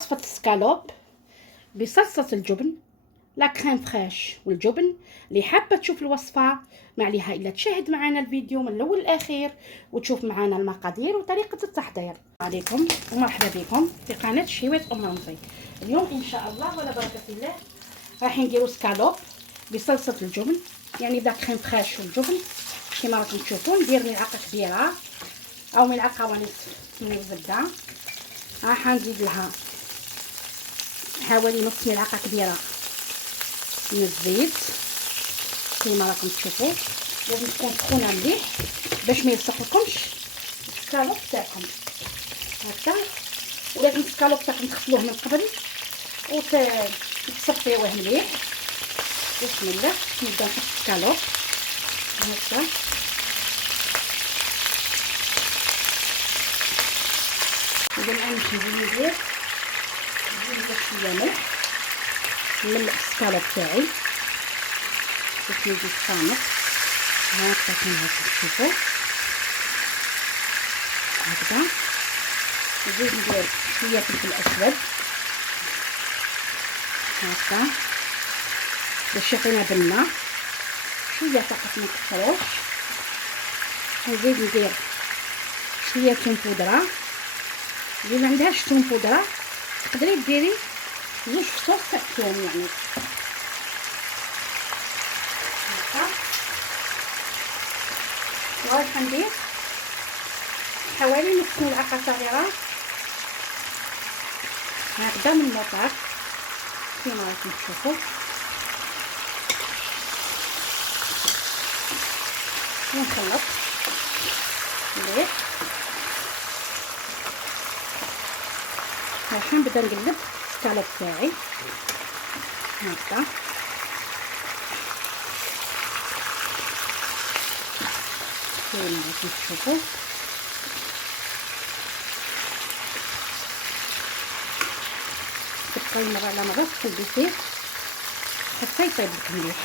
وصفة السكالوب بصلصة الجبن، لا كريم فريش والجبن. اللي حابة تشوف الوصفة ما عليها إلا تشاهد معنا الفيديو من الأول للآخر وتشوف معنا المقادير وطريقة التحضير. عليكم ومرحبا بكم في قناة شهيوات أم رمزي. اليوم إن شاء الله ولا بركة الله راح نديرو سكالوب بصلصة الجبن، يعني بلا كريم فريش والجبن كما راكم تشوفون. ندير ملعقة كبيرة أو ملعقة ونصف من الزبدة، راح نزيد لها حوالي نص ملعقه كبيره من الزيت كما راكم تشوفوا. لازم تكون سخونه مليح باش ما يلصقلكمش السكالوب تاعكم هكا. ولازم السكالوب تاعكم تغسلوه من قبل وتصفيوه مليح. بسم الله نبدا نحط السكالوب هكا. اذا الان نزيد شويه ملح، نملح السكالوب تاعي باش يجي صامت هكا كما تشوفوا هكذا. نزيد ندير شويه فلفل اسود هكا باش يعطينا بنه شويه فقط، ما نكثروش. نزيد ندير شويه ثوم بودره، اللي ما عندهاش ثوم بودره تقدري ديري 2 فصوص تاع الثوم يعني هكا. وغادي ندير حوالي نص ملعقه صغيره هكذا من المطاط كما راكم تشوفوا. ونخلط مليح. راح نبدا نقلب السكالوب تاعي هكا. كما راكم تشوفوا تبقاي مرة على مرة تقلبي فيه حتى يطيب لك مليح.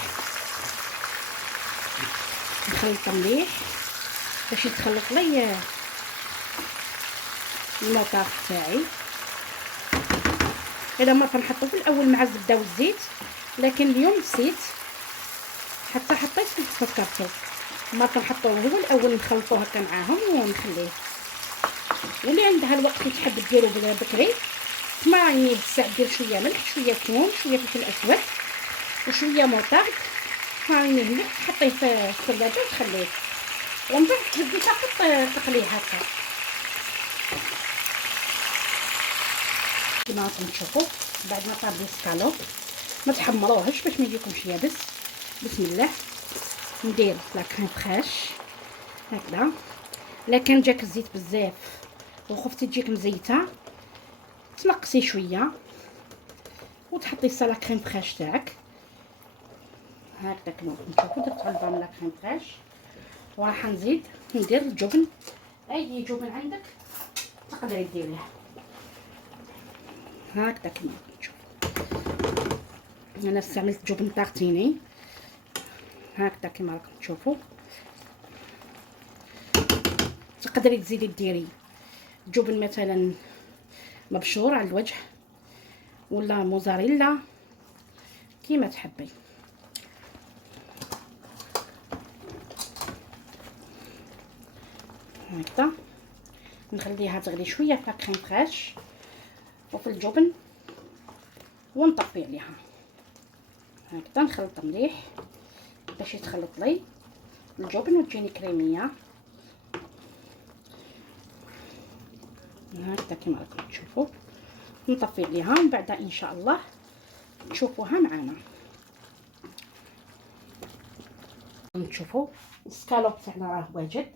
نخلطو مليح باش يتخلط لي المطاط تاعي. هذا ما كنحطو في الاول مع الزبده والزيت، لكن اليوم نسيت حتى حطيت في السكرتو. ما كنحطوه هو الاول نخلطوه هكا معاهم ونخليه. واللي عندها الوقت اللي تحب ديرو بكري كما راني بساع دير شويه ملح شويه ثوم شويه فلفل اسود وشويه موطار راني مليح تحطيه في الثلاجه وتخليه، ومن بعد تبدي فقط تقليه هكا كما راكم تشوفوا. بعد ما طاب السكالوب ما تحمروهش باش ما يجيكمش يابس. بسم الله ندير لا كريم فريش هكذا. الا كان جاك الزيت بزاف وخفتي تجيك مزيته تنقصي شويه وتحطي لا كريم فريش تاعك هكذا كما راكم تشوفوا. درت علبه من لا كريم فريش وراح نزيد ندير الجبن. اي جبن عندك تقدري ديريه هكذا كما راكم تشوفوا. انا استعملت جبن طاغتيني هكذا كما راكم تشوفوا. تقدري تزيدي ديري جبن مثلا مبشور على الوجه ولا موزاريلا كيما تحبي. هكذا نخليها تغلي شويه في كريم فريش وفي الجبن ونطفي عليها هكذا. نخلط مليح باش يتخلط لي الجبن وتجيني كريميه هكذا كما راكم تشوفوا. نطفي عليها ومن بعد ان شاء الله تشوفوها معنا. نشوفوا السكالوب تاعنا راه واجد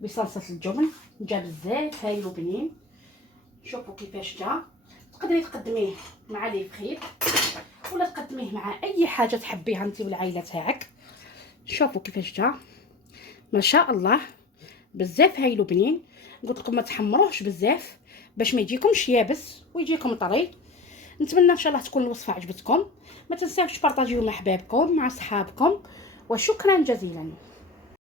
بصلصه الجبن، جا بزاف هايل وبنين. شوفوا كيفاش جا. تقدري تقدميه مع لي فخير ولا تقدميه مع اي حاجه تحبيها انت والعائله تاعك. شوفوا كيفاش جا ما شاء الله بزاف هايل وبنين. قلت لكم ما تحمروهش بزاف باش ما يجيكمش يابس ويجيكم طري. نتمنى ان شاء الله تكون الوصفه عجبتكم. ما تنساوش تبارطاجيو مع احبابكم مع صحابكم، وشكرا جزيلا.